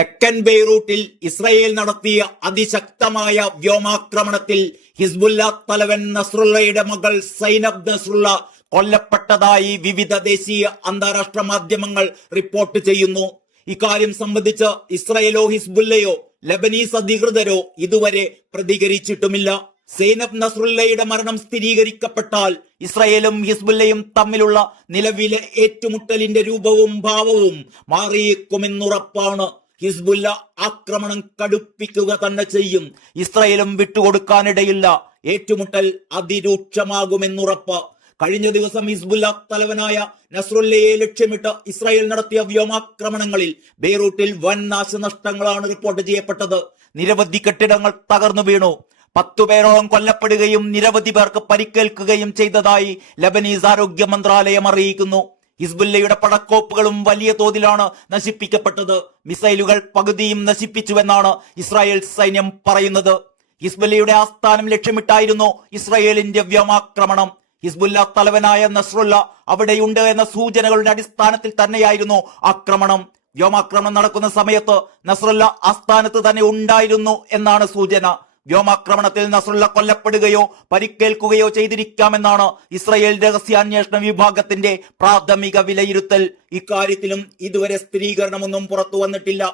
തെക്കൻ ബെയ്റൂട്ടിൽ ഇസ്രായേൽ നടത്തിയ അതിശക്തമായ വ്യോമാക്രമണത്തിൽ ഹിസ്ബുല്ല തലവൻ നസ്രുള്ളയുടെ മകൾ സൈനബ് നസ്രുള്ള കൊല്ലപ്പെട്ടതായി വിവിധ ദേശീയ അന്താരാഷ്ട്ര മാധ്യമങ്ങൾ റിപ്പോർട്ട് ചെയ്യുന്നു. ഇക്കാര്യം സംബന്ധിച്ച് ഇസ്രായേലോ ഹിസ്ബുല്ലയോ ലബനീസ് അധികൃതരോ ഇതുവരെ പ്രതികരിച്ചിട്ടുമില്ല. സൈനബ് നസ്രുള്ളയുടെ മരണം സ്ഥിരീകരിക്കപ്പെട്ടാൽ ഇസ്രായേലും ഹിസ്ബുല്ലയും തമ്മിലുള്ള നിലവിലെ ഏറ്റുമുട്ടലിന്റെ രൂപവും ഭാവവും മാറിയേക്കുമെന്നുറപ്പാണ്. ഹിസ്ബുല്ല ആക്രമണം കടുപ്പിക്കുക തന്നെ ചെയ്യും. ഇസ്രായേലും വിട്ടുകൊടുക്കാനിടയില്ല. ഏറ്റുമുട്ടൽ അതിരൂക്ഷമാകുമെന്നുറപ്പ്. കഴിഞ്ഞ ദിവസം ഹിസ്ബുല്ല തലവനായ നസ്രുല്ലയെ ലക്ഷ്യമിട്ട് ഇസ്രായേൽ നടത്തിയ വ്യോമാക്രമണങ്ങളിൽ ബെയ്റൂട്ടിൽ വൻ നാശനഷ്ടങ്ങളാണ് റിപ്പോർട്ട് ചെയ്യപ്പെട്ടത്. നിരവധി കെട്ടിടങ്ങൾ തകർന്നു വീണു. 10 പേരോളം കൊല്ലപ്പെടുകയും നിരവധി പേർക്ക് പരിക്കേൽക്കുകയും ചെയ്തതായി ലബനീസ് ആരോഗ്യ മന്ത്രാലയം അറിയിക്കുന്നു. ഹിസ്ബുല്ലയുടെ പടക്കോപ്പുകളും വലിയ തോതിലാണ് നശിപ്പിക്കപ്പെട്ടത്. മിസൈലുകൾ പകുതിയും നശിപ്പിച്ചുവെന്നാണ് ഇസ്രായേൽ സൈന്യം പറയുന്നത്. ഹിസ്ബുല്ലയുടെ ആസ്ഥാനം ലക്ഷ്യമിട്ടായിരുന്നു ഇസ്രായേലിന്റെ വ്യോമാക്രമണം. ഹിസ്ബുല്ല തലവനായ നസ്രുല്ല അവിടെയുണ്ട് എന്ന സൂചനകളുടെ അടിസ്ഥാനത്തിൽ തന്നെയായിരുന്നു ആക്രമണം. വ്യോമാക്രമണം നടക്കുന്ന സമയത്ത് നസ്രുല്ല ആസ്ഥാനത്ത് തന്നെ ഉണ്ടായിരുന്നു എന്നാണ് സൂചന. വ്യോമാക്രമണത്തിൽ നസ്രുല്ല കൊല്ലപ്പെടുകയോ പരിക്കേൽക്കുകയോ ചെയ്തിരിക്കാമെന്നാണ് ഇസ്രായേൽ രഹസ്യാന്വേഷണ വിഭാഗത്തിന്റെ പ്രാഥമിക വിലയിരുത്തൽ. ഇക്കാര്യത്തിലും ഇതുവരെ സ്ഥിരീകരണമൊന്നും പുറത്തു വന്നിട്ടില്ല.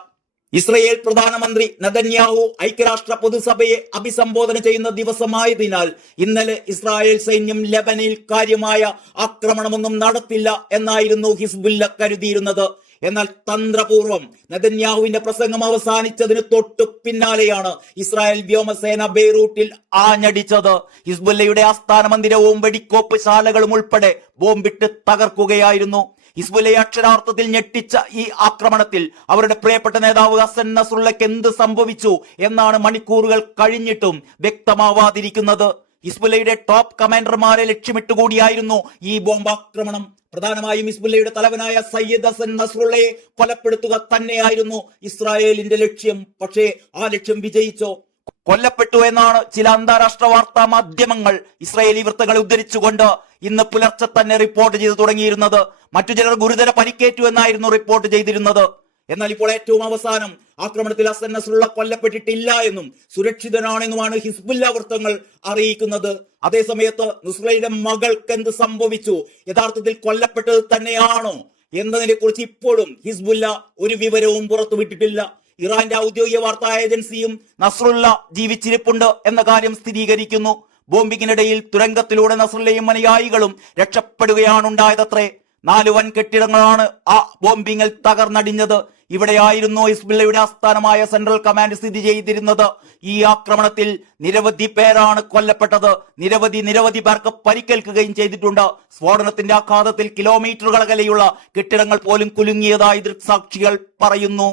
ഇസ്രായേൽ പ്രധാനമന്ത്രി നെതന്യാഹു ഐക്യരാഷ്ട്ര പൊതുസഭയെ അഭിസംബോധന ചെയ്യുന്ന ദിവസമായതിനാൽ ഇന്നലെ ഇസ്രായേൽ സൈന്യം ലെബനിൽ കാര്യമായ ആക്രമണമൊന്നും നടത്തില്ല എന്നായിരുന്നു ഹിസ്ബുല്ല കരുതിയിരുന്നത്. എന്നാൽ തന്ത്രപൂർവം നെതന്യാഹുവിന്റെ പ്രസംഗം അവസാനിച്ചതിന് തൊട്ടു പിന്നാലെയാണ് ഇസ്രായേൽ വ്യോമസേന ബെയ്റൂട്ടിൽ ആഞ്ഞടിച്ചത്. ഹിസ്ബുല്ലയുടെ ആസ്ഥാന മന്ദിരവും വെടിക്കോപ്പ് ശാലകളും ഉൾപ്പെടെ ബോംബിട്ട് തകർക്കുകയായിരുന്നു. ഹിസ്ബുല്ലയെ അക്ഷരാർത്ഥത്തിൽ ഞെട്ടിച്ച ഈ ആക്രമണത്തിൽ അവരുടെ പ്രിയപ്പെട്ട നേതാവ് ഹസൻ നസ്രുള്ളയ്ക്ക് എന്ത് സംഭവിച്ചു എന്നാണ് മണിക്കൂറുകൾ കഴിഞ്ഞിട്ടും വ്യക്തമാവാതിരിക്കുന്നത്. ഹിസ്ബുല്ലയുടെ ടോപ്പ് കമാൻഡർമാരെ ലക്ഷ്യമിട്ടുകൂടിയായിരുന്നു ഈ ബോംബാക്രമണം. പ്രധാനമായും ഹിസ്ബുല്ലയുടെ തലവനായ സയ്യിദ് ഹസൻ നസ്രുള്ളയെ കൊലപ്പെടുത്തുക തന്നെയായിരുന്നു ഇസ്രായേലിന്റെ ലക്ഷ്യം. പക്ഷേ ആ ലക്ഷ്യം വിജയിച്ചോ? കൊല്ലപ്പെട്ടു എന്നാണ് ചില അന്താരാഷ്ട്ര വാർത്താ മാധ്യമങ്ങൾ ഇസ്രായേലി വൃത്തങ്ങളെ ഉദ്ധരിച്ചുകൊണ്ട് ഇന്ന് പുലർച്ചെ തന്നെ റിപ്പോർട്ട് ചെയ്തു തുടങ്ങിയിരുന്നത്. മറ്റു ചിലർ ഗുരുതര പരിക്കേറ്റു എന്നായിരുന്നു റിപ്പോർട്ട് ചെയ്തിരുന്നത്. എന്നാൽ ഇപ്പോൾ ഏറ്റവും അവസാനം ആക്രമണത്തിൽ ഹസൻ നസ്രുള്ള കൊല്ലപ്പെട്ടിട്ടില്ല എന്നും സുരക്ഷിതനാണെന്നുമാണ് ഹിസ്ബുല്ല വൃത്തങ്ങൾ അറിയിക്കുന്നത്. അതേസമയത്ത് നസ്രുള്ളയുടെ മകൾക്ക് എന്ത് സംഭവിച്ചു, യഥാർത്ഥത്തിൽ കൊല്ലപ്പെട്ടത് തന്നെയാണോ എന്നതിനെ കുറിച്ച് ഇപ്പോഴും ഹിസ്ബുല്ല ഒരു വിവരവും പുറത്തുവിട്ടിട്ടില്ല. ഇറാന്റെ ഔദ്യോഗിക വാർത്താ ഏജൻസിയും നസ്രുള്ള ജീവിച്ചിരിപ്പുണ്ട് എന്ന കാര്യം സ്ഥിരീകരിക്കുന്നു. ബോംബിങ്ങിനിടയിൽ തുരങ്കത്തിലൂടെ നസ്രുള്ളയും അനുയായികളും രക്ഷപ്പെടുകയാണുണ്ടായതത്രേ. 4 വൻ കെട്ടിടങ്ങളാണ് ആ ബോംബിങ്ങിൽ തകർന്നടിഞ്ഞത്. ഇവിടെയായിരുന്നു ഹിസ്ബുല്ലയുടെ ആസ്ഥാനമായ സെൻട്രൽ കമാൻഡ് സ്ഥിതി ചെയ്തിരുന്നത്. ഈ ആക്രമണത്തിൽ നിരവധി പേരാണ് കൊല്ലപ്പെട്ടത്. നിരവധി പേർക്ക് പരിക്കേൽക്കുകയും ചെയ്തിട്ടുണ്ട്. സ്ഫോടനത്തിന്റെ ആഘാതത്തിൽ കിലോമീറ്ററുകൾ അകലെയുള്ള കെട്ടിടങ്ങൾ പോലും കുലുങ്ങിയതായി ദൃക്സാക്ഷികൾ പറയുന്നു.